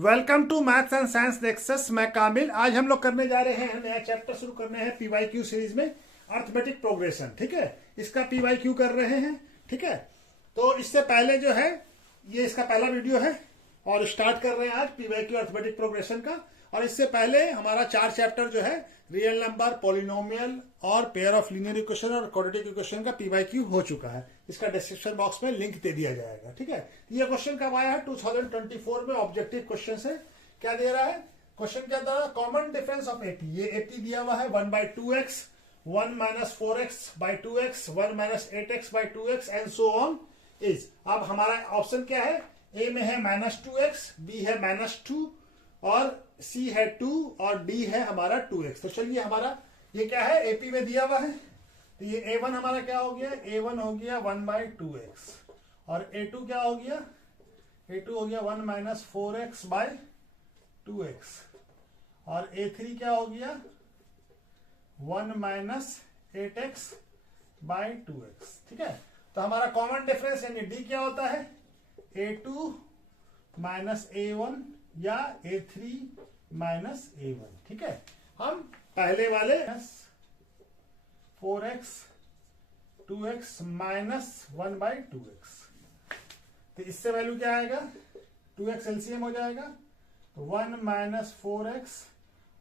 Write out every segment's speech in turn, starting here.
Welcome to maths and science nexus. मैं कामिल। आज हम लोग करने जा रहे हैं नया चैप्टर शुरू करने हैं पीवाईक्यू सीरीज में, अर्थमेटिक प्रोग्रेशन। ठीक है, इसका पीवाईक्यू कर रहे हैं। ठीक है, तो इससे पहले जो है ये इसका पहला वीडियो है और स्टार्ट कर रहे हैं आज पीवाईक्यू अर्थमेटिक प्रोग्रेशन का। और इससे पहले हमारा 4 चैप्टर जो है रियल नंबर, पॉलिनोमियल और पेयर ऑफ लीनियर इक्वेशन और क्वाड्रेटिक इक्वेशन का पीवाईक्यू हो चुका है। इसका डिस्क्रिप्शन बॉक्स में लिंक दे दिया जाएगा। ठीक है, ये क्वेश्चन कब आया है? 2024 में ऑब्जेक्टिव क्वेश्चन है। क्या दे रहा है क्वेश्चन? क्या दे रहा है? Common difference of AP. ये एपी दिया हुआ है 1/2x, 1 - 4x/2x, 1 - 8x by 2x and so on is. अब हमारा ऑप्शन क्या है? ए में है -2x, बी है -2 और सी है 2 और डी है हमारा 2x। तो चलिए, हमारा ये क्या है? एपी में दिया हुआ है, तो ये A1 हमारा क्या हो गया? A1 हो गया 1/2x और A2 क्या हो गया? A2 हो गया 1 - 4x/2x और A3 क्या हो गया? 1 - 8x/2x। ठीक है, तो हमारा कॉमन डिफरेंस यानी D क्या होता है? A2 - A1 या A3 - A1। ठीक है, हम पहले वाले 4x 2x - 1/2x, तो इससे वैल्यू क्या आएगा? 2x एलसीएम हो जाएगा, तो 1 - 4x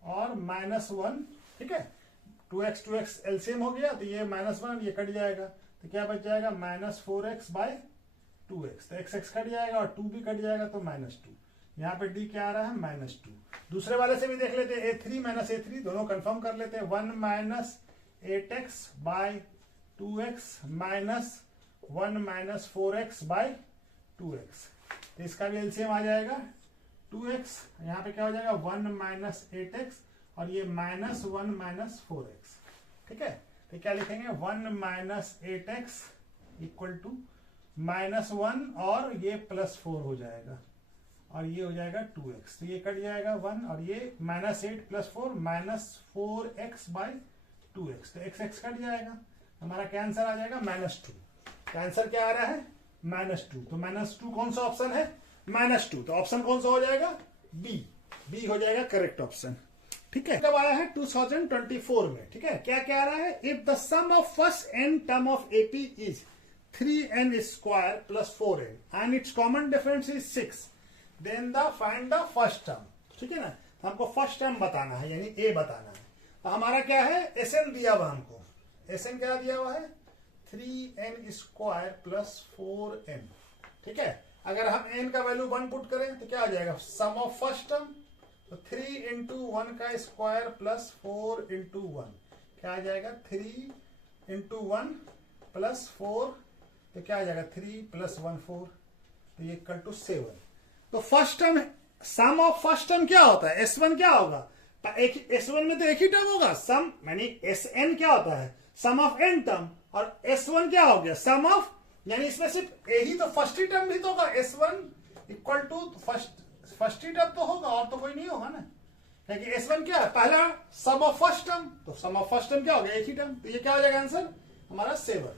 और -1। ठीक है, 2x एलसीएम हो गया, तो ये -1 ये कट जाएगा, तो क्या बच जाएगा? -4x/2x। तो x कट जाएगा और 2 भी कट जाएगा, तो -2। यहाँ पे d क्या आ रहा है? -2। दूसरे वाले से भी देख लेते हैं, A3 - A3 दोनों कंफर्म कर लेते हैं। 1 - 8x/2x -1 - 4x/2x, तो इसका भी एलसीएम आ जाएगा 2x। यहाँ पे क्या हो जाएगा? 1 - 8x और ये -1 - 4x। ठीक है, तो क्या लिखेंगे? 1 - 8x इक्वल टू -1 और ये +4 हो जाएगा और ये हो जाएगा 2x, तो ये कट जाएगा 1 और ये -8 + 4 -4x/2x, तो x कट जाएगा। हमारा क्या आंसर आ जाएगा? -2। आंसर क्या आ रहा है? -2। तो -2 कौन सा ऑप्शन है? -2। तो ऑप्शन कौन सा हो जाएगा? बी हो जाएगा करेक्ट ऑप्शन। ठीक है, कब आया है? 2024 में। ठीक है, क्या क्या आ रहा है? If the sum of first n term of AP is 3n² + 4n and its common difference is 6, then the find the first term. ठीक है ना, तो हमको फर्स्ट टर्म बताना है यानी ए बताना है। तो हमारा क्या है? एसएन दिया हुआ हमको। एसएन क्या दिया हुआ है? 3n² + 4n। ठीक है, अगर हम n का वैल्यू 1 पुट करें तो क्या आ जाएगा? सम ऑफ फर्स्ट टर्म, तो 3 × 1 का स्क्वायर + 4 × 1 क्या आ जाएगा? 3 × 1 + 4, तो क्या आ जाएगा? 3 + 1 4, तो ये इक्वल टू 7। तो first term, sum of first term क्या होता है? S1 क्या होगा? S1 में तो एक ही टर्म होगा। सम यानी Sn क्या होता है? सम ऑफ n टर्म, और S1 क्या हो गया? सम ऑफ, यानी इसमें सिर्फ यही तो फर्स्ट ही टर्म भी तो होगा। S1 इक्वल टू फर्स्ट ही टर्म तो होगा और तो कोई नहीं होगा ना, क्योंकि S1 क्या है? पहला सम ऑफ फर्स्ट टर्म, तो सम ऑफ फर्स्ट टर्म क्या हो गया? एक ही टर्म, तो ये क्या हो जाएगा आंसर हमारा? 7।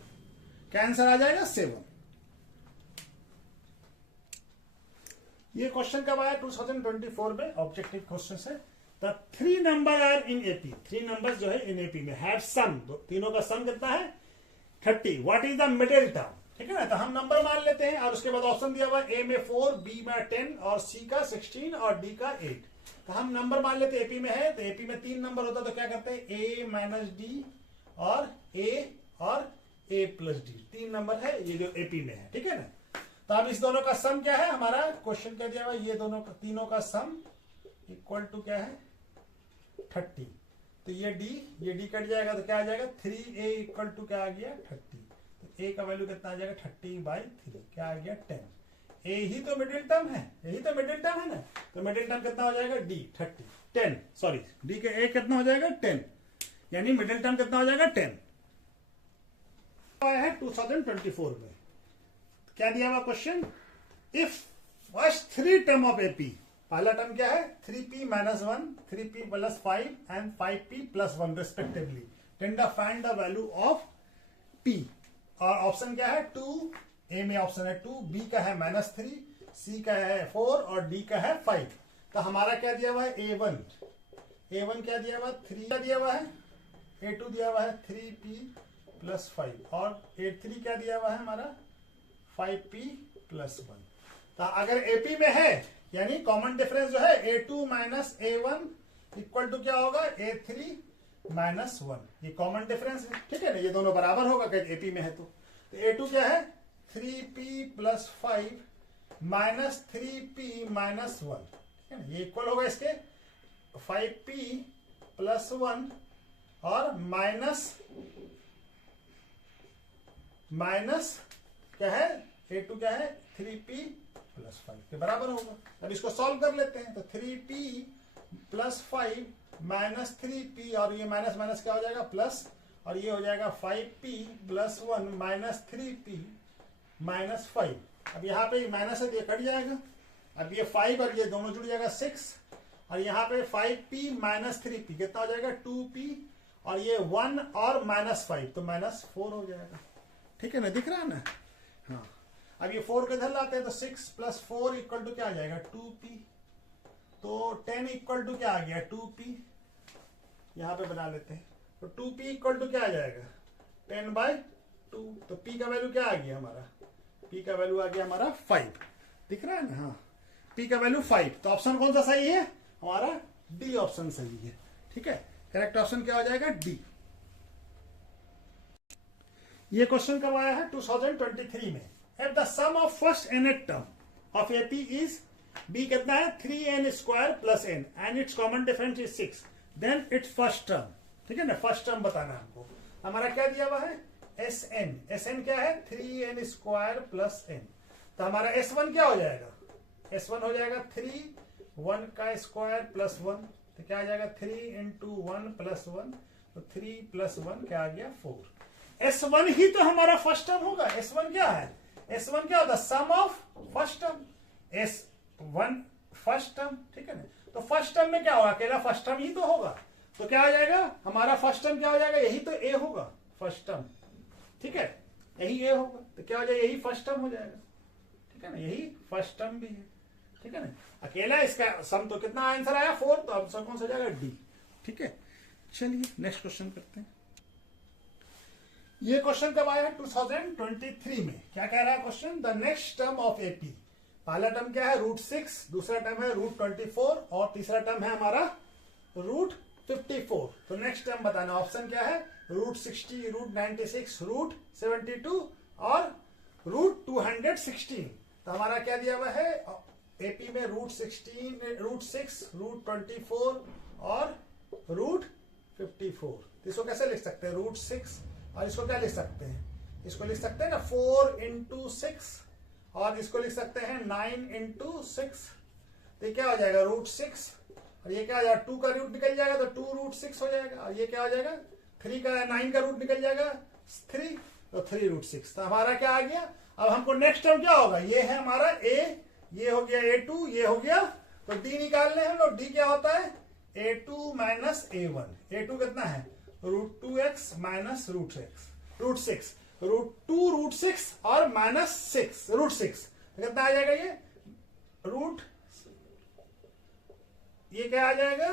क्या आंसर आ जाएगा? 7। ये क्वेश्चन कब आया? 2024 में ऑब्जेक्टिव क्वेश्चन है। The 3 number are in AP. 3 numbers जो है इन एपी में हैव सम, तीनों का सम कितना है? 30। What is the middle term? ठीक है ना, तो हम नंबर मान लेते हैं और उसके बाद ऑप्शन दिया हुआ है ए में 4, बी में 10 और सी का 16 और डी का 8। तो हम नंबर मान लेते हैं। एपी में है तो एपी में 3 नंबर होता है, तो क्या करते हैं? ए - डी और ए + डी। 3 नंबर है ये जो एपी में है। ठीक है ना, तो अब इस दोनों का सम क्या है? हमारा क्वेश्चन क्या दिया हुआ? ये दोनों का, तीनों का सम इक्वल टू क्या है? 30। तो ये डी कट जाएगा, तो क्या आ जाएगा? 3a इक्वल टू क्या आ गया? 30। तो a का वैल्यू कितना आ जाएगा? 30/3, क्या आ गया? 10। a ही तो मिडिल टर्म है, यही तो मिडिल टर्म है ना, तो मिडिल टर्म कितना हो जाएगा? d 30 10 सॉरी d के a कितना हो जाएगा? 10, यानी मिडिल टर्म कितना हो जाएगा? 10 आया है 2024 में। क्या दिया हुआ question? If first 3 term of AP, पहला टर्म क्या है? 3p - 1, 3p + 5 and 5p + 1 respectively, then the find the value of p। और ऑप्शन क्या है? 2। ए में ऑप्शन है 2, बी का है -3, सी का है 4 और डी का है 5। तो हमारा क्या दिया हुआ है A1, A1 क्या दिया हुआ है 3 क्या दिया हुआ है, A2 दिया हुआ है 3p + 5 और A3 क्या दिया हुआ है हमारा 5p + 1। तो अगर AP में है यानी कॉमन डिफरेंस जो है A2 - A1 = क्या होगा A3 - 1, ये कॉमन डिफरेंस है, ठीक है ना, ये दोनों बराबर होगा अगर AP में है तो A2 क्या है 3p + 5 - 3p - 1, ठीक है ना, ये इक्वल होगा इसके 5p + 1 और माइनस क्या है A2 क्या है 3p + 5 के बराबर होगा। अब इसको सॉल्व कर लेते हैं तो 3p + 5 - 3p और ये माइनस माइनस क्या हो जाएगा प्लस और ये हो जाएगा 5p + 1 - 3p - 5। अब यहाँ पे माइनस है ये कट जाएगा, अब ये 5 और ये दोनों जुड़ जाएगा 6 और यहाँ पे 5p - 3p कितना हो जाएगा 2p और ये 1 और -5 तो -4 हो जाएगा, ठीक है ना, दिख रहा है ना। हाँ अब ये 4 को इधर लाते हैं तो 6 + 4 = क्या आ जाएगा 2p, तो 10 = क्या आ गया 2p, यहाँ पे बना लेते हैं तो 2p = क्या आ जाएगा 10/2, तो p का वैल्यू क्या आ गया हमारा, p का वैल्यू आ गया हमारा 5, दिख रहा है ना। हाँ p का वैल्यू 5, तो ऑप्शन कौन सा सही है हमारा डी ऑप्शन सही है, ठीक है, करेक्ट ऑप्शन क्या हो जाएगा डी। ये क्वेश्चन कब आया है 2023 में। At the sum of first nth term of AP is b कितना है 3n² + n and its common difference is 6, then its first term, ठीक है ना, फर्स्ट टर्म बताना हमको। हमारा क्या दिया हुआ है SN क्या है 3n² + n, तो हमारा S1 क्या हो जाएगा, S1 हो जाएगा 3 1 का स्क्वायर + 1, तो क्या आ जाएगा 3 × 1 + 1, तो 3 + 1 क्या आ गया 4। S1 ही तो हमारा फर्स्ट टर्म होगा, S1 क्या है, S1 क्या होता है sum of first term, S1 first term, ठीक है ना, तो फर्स्ट टर्म में क्या होगा अकेला फर्स्ट टर्म ही तो होगा, तो क्या आ जाएगा हमारा फर्स्ट टर्म क्या हो जाएगा यही तो A होगा फर्स्ट टर्म, ठीक है, यही A होगा तो क्या हो जाएगा यही फर्स्ट टर्म हो जाएगा, ठीक है ना, यही फर्स्ट टर्म भी है, ठीक है ना, अकेला इसका सम तो कितना आंसर आया 4, तो आंसर कौन सा हो जाएगा डी, ठीक है। चलिए नेक्स्ट क्वेश्चन करते हैं। ये क्वेश्चन कब आया है 2023 में। क्या कह रहा है question, the next term of AP, पहला टर्म क्या है √6, दूसरा टर्म है √24 और तीसरा टर्म है हमारा √54, तो नेक्स्ट टर्म बताना। ऑप्शन क्या है √60, √96, √72 और √216, तो हमारा क्या दिया हुआ है AP में √6, √24 और √54, तो इसको कैसे लिख सकते हैं √6 और इसको क्या लिख सकते हैं, इसको लिख सकते हैं ना 4 × 6 और इसको लिख सकते हैं 9 × 6, तो ये क्या हो जाएगा √6 और ये क्या हो जाएगा 2 का रूट निकल जाएगा तो 2 √6 हो जाएगा और ये क्या हो जाएगा 3 का 9 का रूट निकल जाएगा 3, तो 3 √6, तो हमारा क्या आ गया। अब हमको नेक्स्ट टर्म क्या होगा, ये है हमारा A, ये हो गया A2, ये हो गया, तो D निकाल ले हम लोग, D क्या होता है A2 - A1, A2 कितना है √2x - √6, √2 √6 और -6 √6, कितना आ जाएगा ये ये क्या आ जाएगा,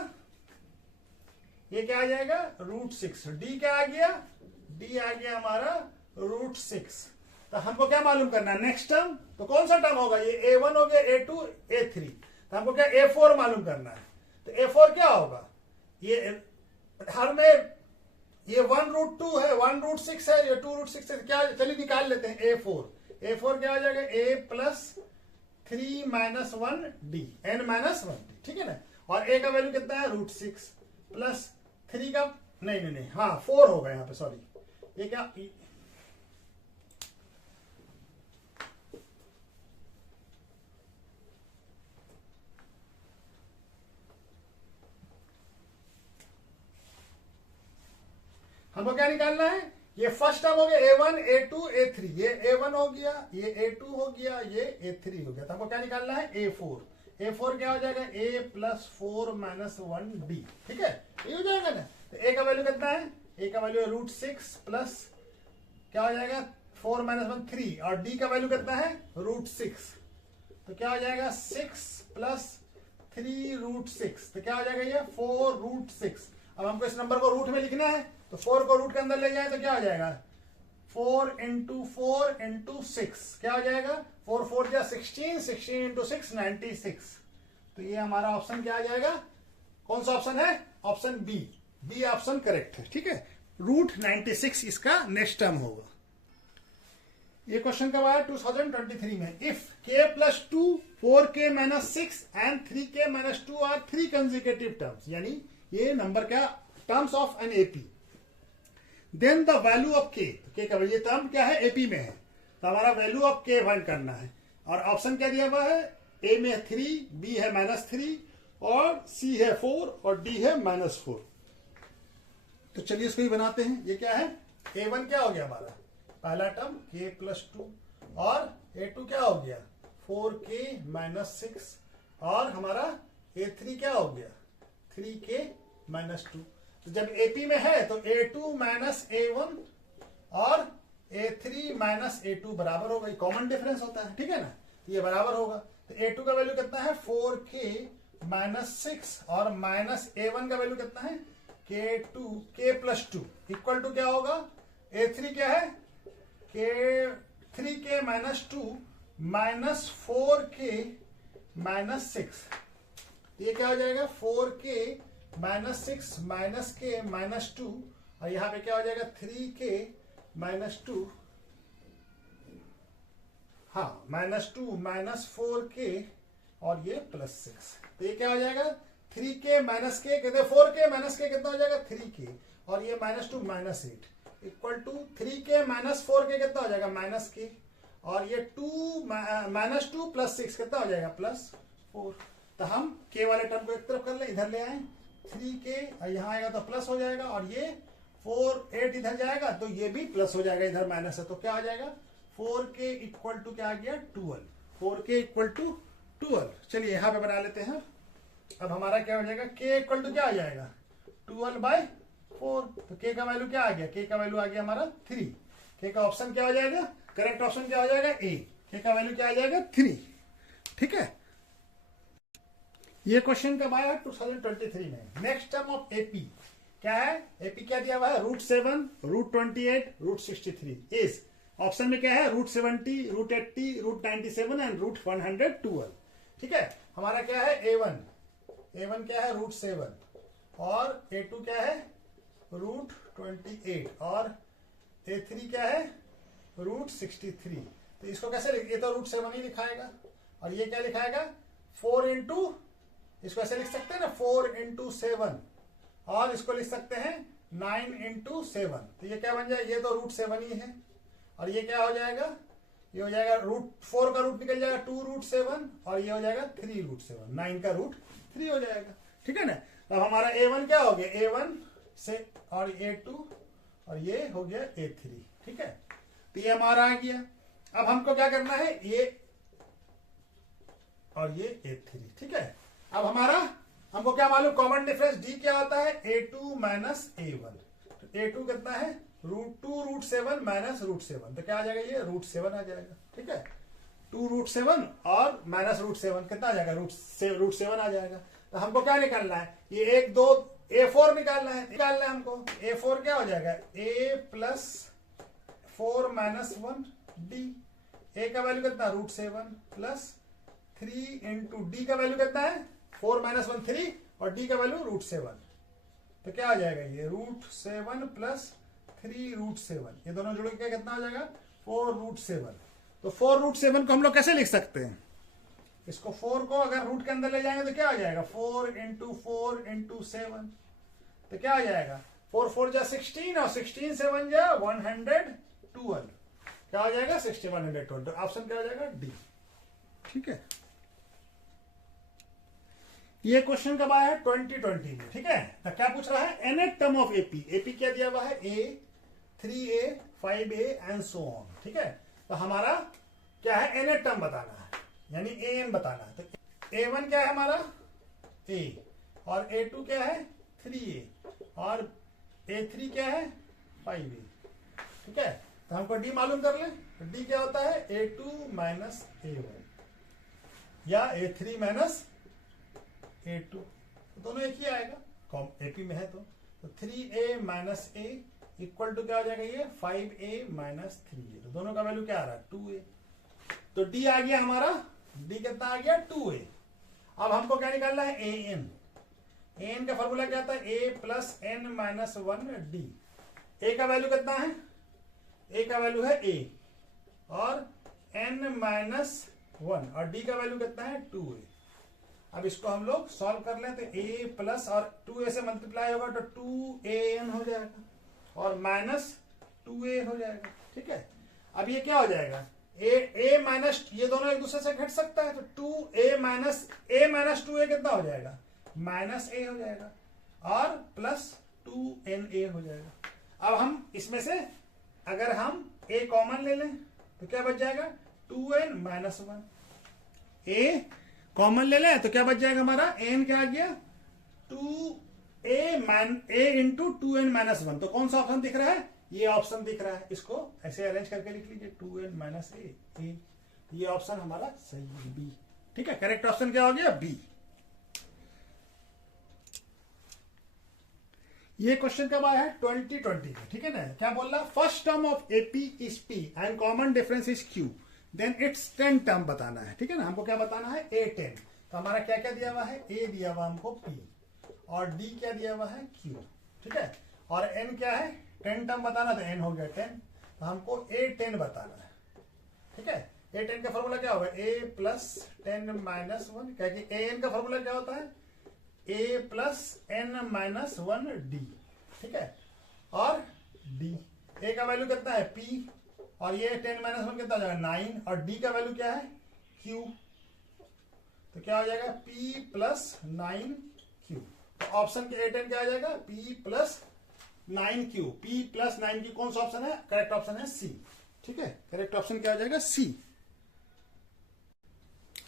ये क्या आ जाएगा √6, D क्या आ गया, D आ गया हमारा √6, तो हमको क्या मालूम करना है नेक्स्ट टर्म, तो कौन सा टर्म होगा ये A1 हो गया A2 A3, तो हमको क्या A4 मालूम करना है, तो A4 क्या होगा, ये हर में ये 1 √2 है 1 √6 है ये 2 √6 है, क्या चलिए निकाल लेते हैं A4 क्या हो जाएगा A + 3 - 1 D n - 1 D, ठीक है ना, और A का वैल्यू कितना है √6 प्लस 3 का नहीं हाँ 4 होगा यहाँ पे, सॉरी ये क्या हमको क्या निकालना है, ये फर्स्ट टर्म हो गया A1 A2 A3, ये A1 हो गया, ये A2 हो गया, ये A3 हो गया, तो हमको क्या निकालना है A4 क्या हो जाएगा A + 4 - 1 D, ठीक है, ये हो जाएगा ना, तो A का वैल्यू कितना है, A का वैल्यू है √6 प्लस क्या हो जाएगा 4 - 1 3 और D का वैल्यू कितना है √6, तो क्या हो जाएगा 6 + 3 √6, तो क्या हो जाएगा ये 4√6। अब हमको इस नंबर को रूट में लिखना है, तो 4 को रूट के अंदर ले जाए तो क्या हो जाएगा 4 × 4 × 6, क्या हो जाएगा 4 4 जा 16, 16 × 6 96। तो ये हमारा ऑप्शन क्या आ जाएगा, कौन सा ऑप्शन है, option B. B option correct है, ठीक है। √96 इसका नेक्स्ट टर्म होगा। ये क्वेश्चन कब आया 2023 में। If k + 2 4k - 6 and 3k - 2 are 3 consecutive terms, यानी ये नंबर का terms of an AP, then the value of k, तो k का ये टर्म क्या है एपी में है, तो हमारा वैल्यू ऑफ k फाइंड करना है। और ऑप्शन क्या दिया हुआ है, a में 3, b है -3 और c है 4 और d है -4। तो चलिए इसको ही बनाते हैं। ये क्या है, a1 क्या हो गया हमारा पहला टर्म k + 2 और a2 क्या हो गया 4k - 6 और हमारा a3 क्या हो गया 3k - 2। तो जब AP में है तो a2 - a1 और a3 - a2 बराबर होगा, कॉमन डिफरेंस होता है, ठीक है ना, ये बराबर होगा। तो a2 का वैल्यू कितना है 4k - 6 और -a1 का वैल्यू कितना है k + 2 इक्वल टू क्या होगा, a3 क्या है 3k - 2 -4k - 6, ये क्या हो जाएगा 4k - 6 -k - 2 और यहां पे क्या हो जाएगा 3k - 2, हाँ -2 -4k और ये +6। तो ये क्या हो जाएगा 3k - k कहते 4k - k कितना हो जाएगा 3k और ये -2 -8 इक्वल टू 3k - 4k कितना हो जाएगा -k और ये 2 - 6 कितना हो जाएगा +4। तो हम k वाले टर्म को एक तरफ कर ले, इधर ले आए 3k और यहाँ आएगा तो प्लस हो जाएगा और ये 4 8 इधर जाएगा तो ये भी प्लस हो जाएगा, इधर माइनस है तो क्या आ जाएगा 4k इक्वल टू क्या आ गया 12, 4k इक्वल टू 12। चलिए यहाँ पे बना लेते हैं। अब हमारा क्या हो जाएगा k इक्वल टू क्या आ जाएगा 12/4, तो k का वैल्यू क्या आ गया, k का वैल्यू आ गया हमारा 3। k का ऑप्शन क्या हो जाएगा, करेक्ट ऑप्शन क्या हो जाएगा a, k का वैल्यू क्या आ जाएगा 3, ठीक है। ये क्वेश्चन कब आया 2023 में। नेक्स्ट टर्म ऑफ एपी क्या है, एपी क्या दिया हुआ है √7, √28, √63 इज, ऑप्शन में क्या है √70, √80, √97 एंड √112, ठीक है। हमारा क्या है a1 क्या है √7 और a2 क्या है √28 और a3 क्या है √63। तो इसको कैसे लिख, ये तो √7 ही लिखाएगा और ये क्या लिखाएगा 4 इंटू, इसको ऐसे लिख सकते हैं ना 4 × 7 और इसको लिख सकते हैं 9 × 7। तो ये क्या बन जाए, ये तो √7 ही है और ये क्या हो जाएगा, ये हो जाएगा √4 का रूट निकल जाएगा 2 √7 और ये हो जाएगा 3 √7, 9 का √3 हो जाएगा, ठीक है ना। अब हमारा a1 क्या हो गया a1 से और a2 और ये हो गया a3, ठीक है। तो ये हमारा आ गया। अब हमको क्या करना है ये और ये a3, ठीक है। अब हमारा हमको क्या मालूम कॉमन डिफरेंस d क्या होता है a2 - a1, तो a2 कितना है √2 √7 -√7, तो क्या आ जाएगा ये √7 आ जाएगा, ठीक है। 2 √7 और -√7 कितना आ जाएगा √7 आ जाएगा। तो हमको क्या निकालना है, ये 1 2 a4 निकालना है हमको। a4 क्या हो जाएगा a + 4 - 1 d, a का वैल्यू कितना √7 प्लस 3 इंटू d का वैल्यू कितना है 4 - 1 3 और d का वैल्यू √7, तो क्या आ जाएगा ये √7 प्लस 3 √7, ये दोनों जुड़ के कितना आ जाएगा 4 √7। तो 4 √7 को हम लोग कैसे लिख सकते हैं, इसको 4 को अगर रूट के अंदर ले जाएंगे तो क्या आ जाएगा 4 × 4 × 7, तो क्या आ जाएगा 4 4 जा 16 और 16 7 जा 112, क्या आ जाएगा 112। तो ऑप्शन क्या हो जाएगा डी, ठीक है। ये क्वेश्चन कब आया है 2020 में, ठीक है। तो क्या पूछ रहा है nth term of AP, AP क्या दिया हुआ है a 3a 5a and so on, ठीक है। तो हमारा क्या है nth टर्म बताना है यानी an बताना है। तो a1 क्या है हमारा a और a2 क्या है 3a और a3 क्या है 5a, ठीक है। तो हमको d मालूम कर ले, तो d क्या होता है a2 - a1 या a3 - a2, दोनों एक ही आएगा, एपी में है तो 3a minus A equal to क्या हो जाएगा, ये 5a माइनस 3a। तो दोनों का वैल्यू क्या आ रहा है, 2a। तो डी आ गया हमारा, डी कितना आ गया, 2a। अब हमको क्या निकालना है, an। an का फॉर्मूला क्या था, a plus N minus 1 D. a का वैल्यू कितना है, a का वैल्यू है a और n माइनस 1 और d का वैल्यू कितना है, 2a। अब इसको हम लोग सॉल्व कर लें तो a प्लस और 2a से मल्टीप्लाई होगा तो 2an हो जाएगा और माइनस 2a हो जाएगा। ठीक है, अब ये क्या हो जाएगा, a माइनस, ये दोनों एक दूसरे से घट सकता है तो 2a माइनस 2a कितना हो जाएगा, माइनस a हो जाएगा और प्लस 2na हो जाएगा। अब हम इसमें से अगर हम a कॉमन ले लें तो क्या बच जाएगा, 2n माइनस 1। a कॉमन ले लें तो क्या बच जाएगा हमारा, n क्या आ गया, 2a इंटू 2n माइनस 1। तो कौन सा ऑप्शन दिख रहा है, ये ऑप्शन दिख रहा है। इसको ऐसे अरेंज करके लिख लीजिए, 2n माइनस a। ये ऑप्शन हमारा सही है, बी। ठीक है, करेक्ट ऑप्शन क्या हो गया, बी। ये क्वेश्चन कब आया है, 2020 में। ठीक है ना, क्या बोल रहा है, first term of AP is P and common difference is Q, then its 10 term बताना है। ठीक है ना, हमको क्या बताना है, a10। तो हमारा क्या क्या दिया हुआ है, a दिया हुआ हमको p और d क्या दिया हुआ है, q। ठीक है, और n क्या है, 10 टर्म बताना, तो n हो गया 10। तो हमको a10 बताना है। ठीक है, a10 का फॉर्मूला क्या होगा, a प्लस 10 माइनस 1, क्या कि an का फॉर्मूला क्या होता है, a plus n minus 1 d। ठीक है, और d, a का वैल्यू कितना है, p और ये 10 माइनस 1 कितना हो जाएगा, 9 और d का वैल्यू क्या है, q। तो क्या हो जाएगा, p प्लस 9q। तो ऑप्शन के A10 क्या आ जाएगा, p plus 9q। p plus 9q कौन सा ऑप्शन है, करेक्ट ऑप्शन है C। ठीक है, करेक्ट ऑप्शन क्या हो जाएगा, C।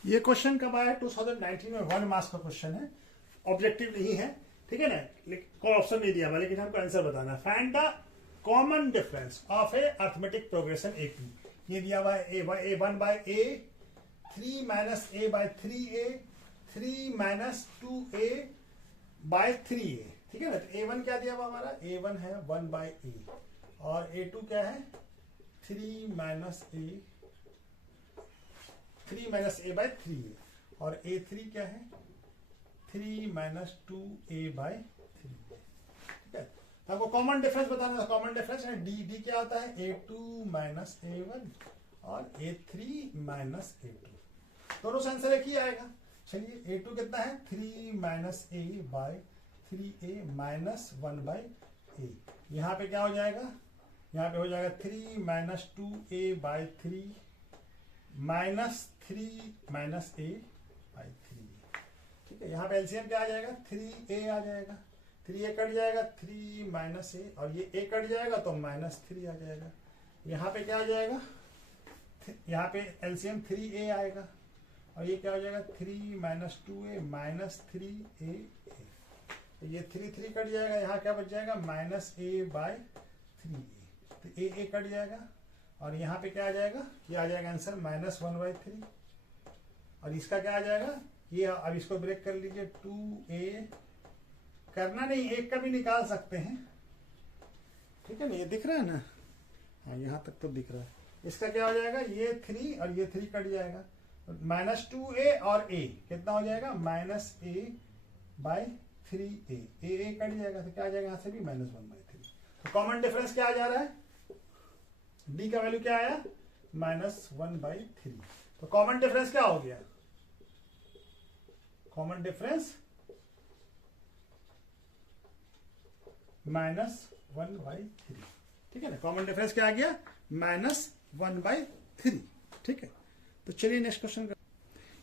ये क्वेश्चन कब आया, 2019 में 1 मार्क्स का क्वेश्चन है, ऑब्जेक्टिव नहीं है। ठीक है ना, कोई ऑप्शन नहीं दिया हुआ, लेकिन हमको आंसर बताना है। Find the common difference of a arithmetic progression AP. ये दिया हुआ है a1 by a, 3 minus a by 3a, 3 minus 2a by 3a। ठीक है ना, तो a1 क्या दिया हुआ हमारा, a1 है 1 बाय a और a2 क्या है, 3 माइनस a बाय 3a और a3 क्या है, 3 माइनस 2a बाय 3a। ठीक है, हमको कॉमन डिफरेंस बताना है। कॉमन डिफरेंस है डी क्या होता है, a2 माइनस a1 और a3 माइनस a2। दोनों से आंसर एक ही आएगा। चलिए, a2 कितना है, 3 minus a by 3a minus 1 by a। यहाँ पे क्या हो जाएगा, यहाँ पे हो जाएगा 3 minus 2a by 3 minus 3 minus a by 3। ठीक है, यहाँ पे एलसीएम क्या आ जाएगा, 3a आ जाएगा, 3a कट जाएगा, 3 माइनस a और ये a कट जाएगा तो माइनस 3 आ जाएगा। यहाँ पे क्या हो जाएगा, यहाँ पे एलसीएम 3a आएगा और ये क्या हो जाएगा, 3 माइनस 2a माइनस 3a। ये 3 कट जाएगा, यहाँ क्या बच जाएगा, माइनस a बाय 3a। तो a कट जाएगा और यहाँ पे क्या आ जाएगा, ये आ जाएगा आंसर माइनस 1 बाय 3 और इसका क्या आ जाएगा, ये अब इसको ब्रेक कर लीजिए, 2a करना नहीं, एक का भी निकाल सकते हैं। ठीक है ना, ये दिख रहा है ना, हाँ यहाँ तक तो दिख रहा है। इसका क्या हो जाएगा, ये 3 और ये 3 कट जाएगा, माइनस 2a और a कितना हो जाएगा, minus a by 3a। a cut जाएगा तो क्या आ जाएगा, यहाँ से भी माइनस 1 बाय 3। तो कॉमन डिफरेंस क्या आ जा रहा है, d का वैल्यू क्या आया, माइनस 1 बाय 3। तो कॉमन डिफरेंस क्या हो गया, कॉमन डिफरेंस माइनस 1 बाय 3। ठीक है ना, कॉमन डिफरेंस क्या आ गया, माइनस 1 बाय 3। ठीक है, तो चलिए नेक्स्ट क्वेश्चन का।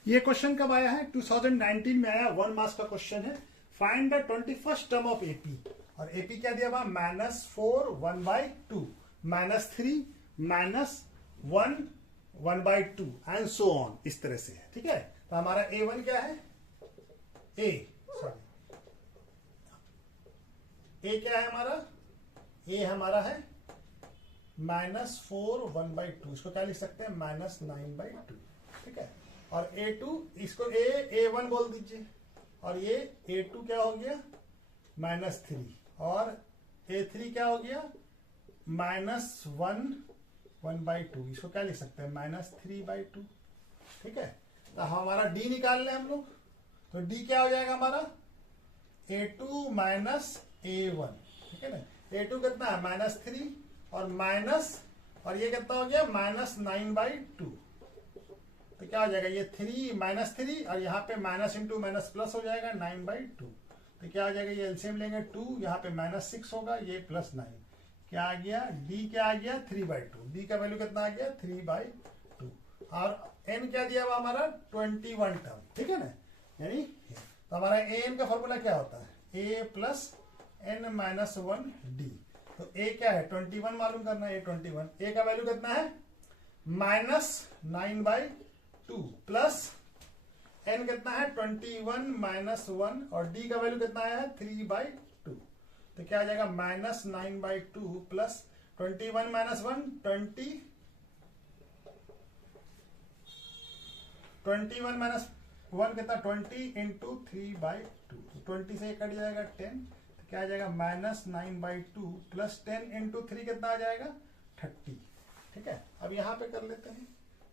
ये क्वेश्चन कब आया है, 2019 में आया, 1 मार्क्स का क्वेश्चन है। Find the 21st term of AP, और एपी क्या दिया हुआ, minus 4 1 by 2 minus 3 minus 1 1 by 2 and so on, इस तरह से है। ठीक है, तो हमारा a1 क्या है, a क्या है हमारा, a हमारा है माइनस 4 1 बाई 2, इसको क्या लिख सकते हैं, माइनस 9 बाई 2। ठीक है, और a2 इसको a1 बोल दीजिए और ये A2 क्या हो गया -3 और A3 क्या हो गया -1/2। इसको क्या लिख सकते हैं -3/2। ठीक है, तो हमारा D निकाल लें हम लोग। तो D क्या हो जाएगा हमारा A2 -A1। ठीक है ना, A2 कितना है -3 और माइनस और ये कितना हो गया -9/2। तो क्या हो जाएगा ये 3 -3 और यहाँ पे माइनस इंटू माइनस प्लस हो जाएगा 9/2। तो क्या हो जाएगा ये एलसीएम लेंगे 2, यहाँ पे -6 होगा, ये +9 क्या आ गया D क्या आ गया 3/2। D का वैल्यू कितना आ गया 3/2 और n क्या दिया हुआ हमारा 21 टर्म। ठीक है ना, यानी तो हमारा an का फॉर्मूला क्या होता है a + n - 1d। तो a क्या है 21 मालूम करना है, a 21। a का वैल्यू कितना है -9/2 प्लस n कितना है 21 - 1 और d का वैल्यू कितना है 3/2। तो क्या आ जाएगा -9/2 प्लस 21 - 1 20 21 - 1 कितना 20 इंटू 3/2। 20 से कट जाएगा 10। तो क्या आ जाएगा -9/2 प्लस 10 इंटू 3 कितना आ जाएगा 30। ठीक है, अब यहां पे कर लेते हैं।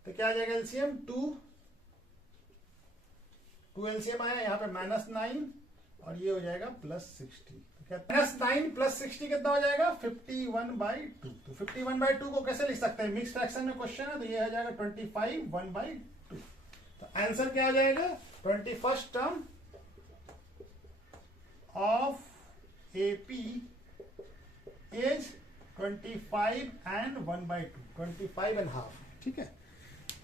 तो क्या आ जाएगा एलसीएम 2 एलसीएम आया, यहाँ पे -9 और ये हो जाएगा +60। तो क्या -9 + 60 कितना हो जाएगा 51/2। तो 51/2 को कैसे लिख सकते हैं, मिक्स फ्रैक्शन में क्वेश्चन है, तो ये हो जाएगा 25 1/2। तो आंसर क्या आ जाएगा 21st term of AP is 25 and 1/2, 25.5। ठीक है,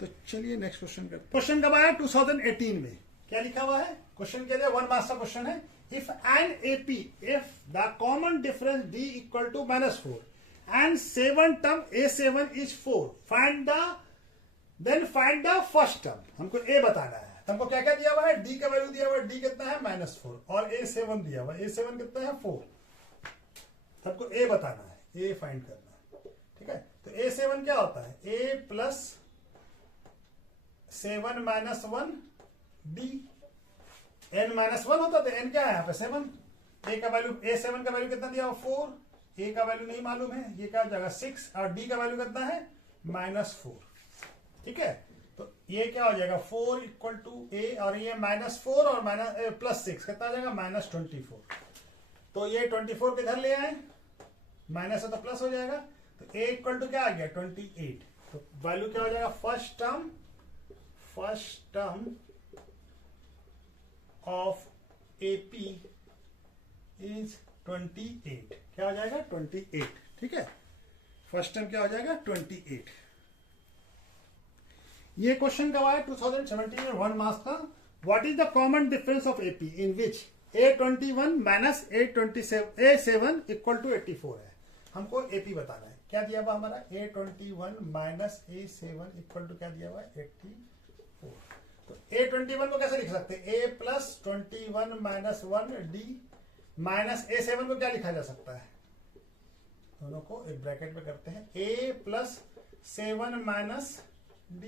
तो चलिए नेक्स्ट क्वेश्चन करते हैं। क्वेश्चन कब आया 2018 में। क्या लिखा हुआ है क्वेश्चन के लिए 1 मार्क्स का क्वेश्चन है। If an AP if the common difference D equal to -4 and 7 term A7 is 4 find the first term. हमको A बताना है। हमको क्या क्या दिया हुआ है D का वैल्यू दिया हुआ है, D कितना है -4 और A7 दिया हुआ है, A7 कितना है 4। हमको A बताना है, A फाइंड करना है। ठीक है, तो A7 क्या होता है A + 7 - 1 D। n -1 होता था, n क्या है यहाँ पे 7। A का वैल्यू A7 का वैल्यू कितना दिया हुआ 4, A का वैल्यू नहीं मालूम है, ये क्या हो जाएगा 6 और D का वैल्यू कितना है -4। ठीक है, तो ये क्या हो जाएगा 4 = A और ये -4 और +6 कितना आ जाएगा -24। तो ये 24 किधर ले आए, माइनस है तो प्लस हो जाएगा। तो A = क्या आ गया 28। तो वैल्यू क्या हो जाएगा first term of AP is 28। क्या हो जाएगा 28। ठीक है, फर्स्ट टर्म क्या हो जाएगा 28। ये क्वेश्चन कब आया 2017 में 1 मार्क्स का। What is the common difference of AP in which A21 - A7 = 84 है। हमको AP बताना है। क्या दिया हुआ हमारा A21 - A7 = क्या दिया हुआ है 84। तो A21 को कैसे लिख सकते हैं A + 21 - 1 D माइनस A7 को क्या लिखा जा सकता है, दोनों को एक ब्रैकेट में करते हैं A + 7 - D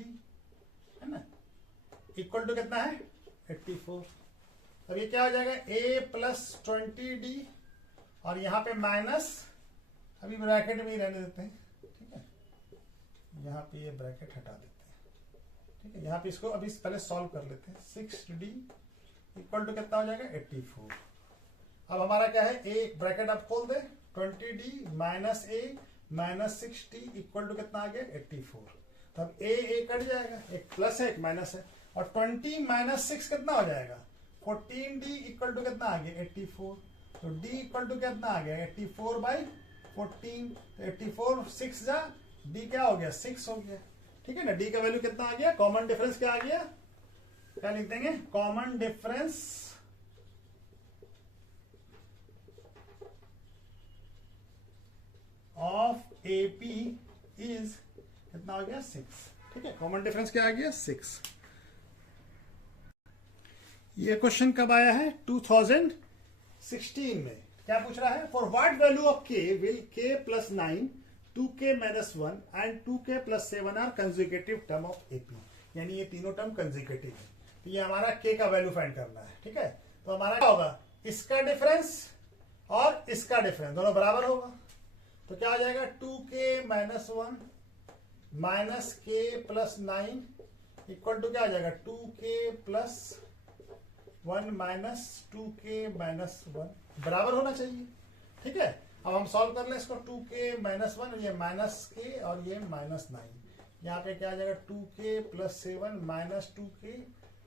है ना, इक्वल टू कितना है 84। अब ये क्या हो जाएगा A + 20D और यहाँ पे माइनस, अभी ब्रैकेट में ही रहने देते हैं। ठीक है, यहाँ पे ये ब्रैकेट हटा देते हैं। ठीक है, यहाँ पे इसको अभी पहले सॉल्व कर लेते हैं। 6D इक्वल टू कितना हो जाएगा 84। अब हमारा क्या है एक ब्रैकेट आप खोल दे 20D - A - 6D equal to कितना आ गया 84। तब A कट जाएगा, एक प्लस है एक माइनस है, और 20 - 6 कितना हो जाएगा 14D इक्वल टू कितना आ गया 84। तो D इक्वल टू कितना आ गया 84/14। तो 84 6 जा D क्या हो गया 6 हो गया। ठीक है ना, D का वैल्यू कितना आ गया, कॉमन डिफरेंस क्या आ गया, क्या लिख देंगे common difference of AP is कितना हो गया 6। ठीक है, कॉमन डिफरेंस क्या आ गया 6। ये क्वेश्चन कब आया है 2016 में। क्या पूछ रहा है for what value of K will K + 9 2K - 1 and 2K + 7 are consecutive term of AP। यानी ये तीनों टर्म कंसेक्यूटिव है। तो ये हमारा K का वैल्यू फाइंड करना है। ठीक है, तो हमारा क्या होगा, इसका डिफरेंस और इसका डिफरेंस दोनों बराबर होगा। तो क्या आ जाएगा 2k minus 1 minus k plus 9 equal to क्या आ जाएगा 2k plus 1 minus 2k minus 1 बराबर होना चाहिए। ठीक है, अब हम सॉल्व कर लें इसको। 2k माइनस 1 ये माइनस k और ये माइनस 9, यहाँ पे क्या आ जाएगा 2k प्लस 7 माइनस 2k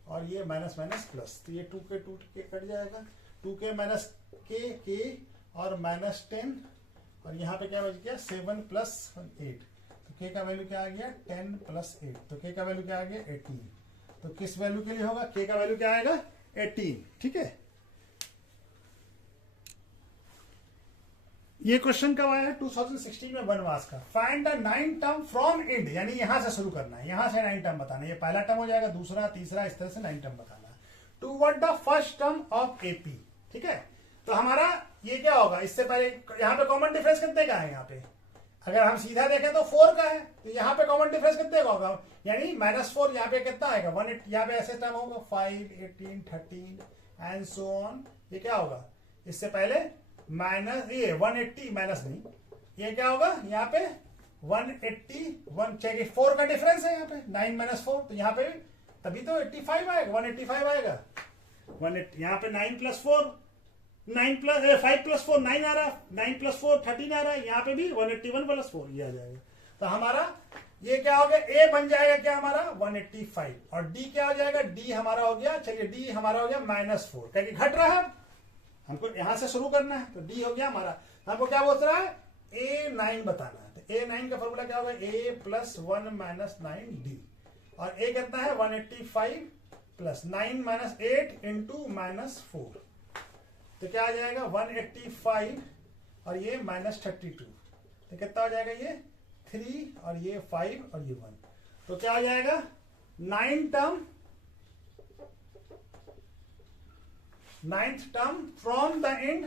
और ये माइनस माइनस प्लस, तो ये 2k कट जाएगा। 2k माइनस k और माइनस 10 और यहाँ पे क्या बच गया 7 प्लस 8, तो k का वैल्यू क्या आ गया 10 प्लस 8, तो k का वैल्यू क्या आ गया 18। तो किस वैल्यू के लिए होगा, k का वैल्यू क्या आएगा 18। ठीक है, ये क्वेश्चन कब आया है 2016 में 1 मार्क्स का। Find the 9 term from end, यानी यहां से शुरू करना है, यहां से 9 टर्म बताना है। ये पहला टर्म हो जाएगा, दूसरा, तीसरा, इस तरह से 9 टर्म बताना है। Toward the first term of AP. ठीक है, तो हमारा ये क्या होगा, इससे पहले यहाँ पे कॉमन डिफरेंस कितने का है, यहाँ पे अगर हम सीधा देखें तो 4 का है, तो यहाँ पे कॉमन डिफरेंस कितने का होगा, यानी -4 यहाँ पे कितना आएगा 1, यहाँ पे ऐसे टर्म होगा 5, 18, 13 एंड सो ऑन। ये क्या होगा, इससे पहले माइनस ये 180 माइनस नहीं, ये क्या होगा यहाँ पे 181 चेक 4 का डिफरेंस है यहाँ पे 9 माइनस 4, तो यहाँ पे तभी तो 85 आएगा, 185 आएगा। 180 यहाँ पे 9 प्लस 4 9 प्लस 5 प्लस 4 9 आ रहा है, 9 प्लस 4 13 आ रहा है, यहाँ पे भी 181 प्लस 4 ये आ जाएगा। तो हमारा ये क्या हो गया, ए बन जाएगा क्या हमारा 185 और डी क्या हो जाएगा, डी हमारा हो गया, चलिए डी हमारा हो गया -4, क्योंकि घट रहा है, हमको यहां से शुरू करना है, तो डी हो गया हमारा। हमको क्या बोल रहा है A9 बताना है, तो A9 का फॉर्मूला क्या होगा A प्लस 1 माइनस 9 डी, और A कितना है 185 प्लस 9 माइनस 8 इंटू -4, तो क्या आ जाएगा 185 और ये -32, तो कितना हो जाएगा ये 3 और ये 5 और ये 1, तो क्या आ जाएगा 9 term 9th term from the end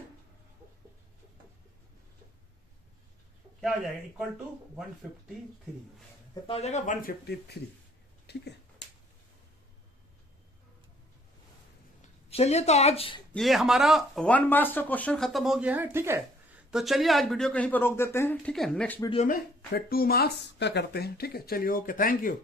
क्या हो जाएगा इक्वल टू 153, कितना हो जाएगा 153। ठीक है, चलिए तो आज ये हमारा 1 मार्क्स का क्वेश्चन खत्म हो गया है। ठीक है, तो चलिए आज वीडियो कहीं पर रोक देते हैं। ठीक है, नेक्स्ट वीडियो में फिर 2 मार्क्स का करते हैं। ठीक है, चलिए ओके, थैंक यू।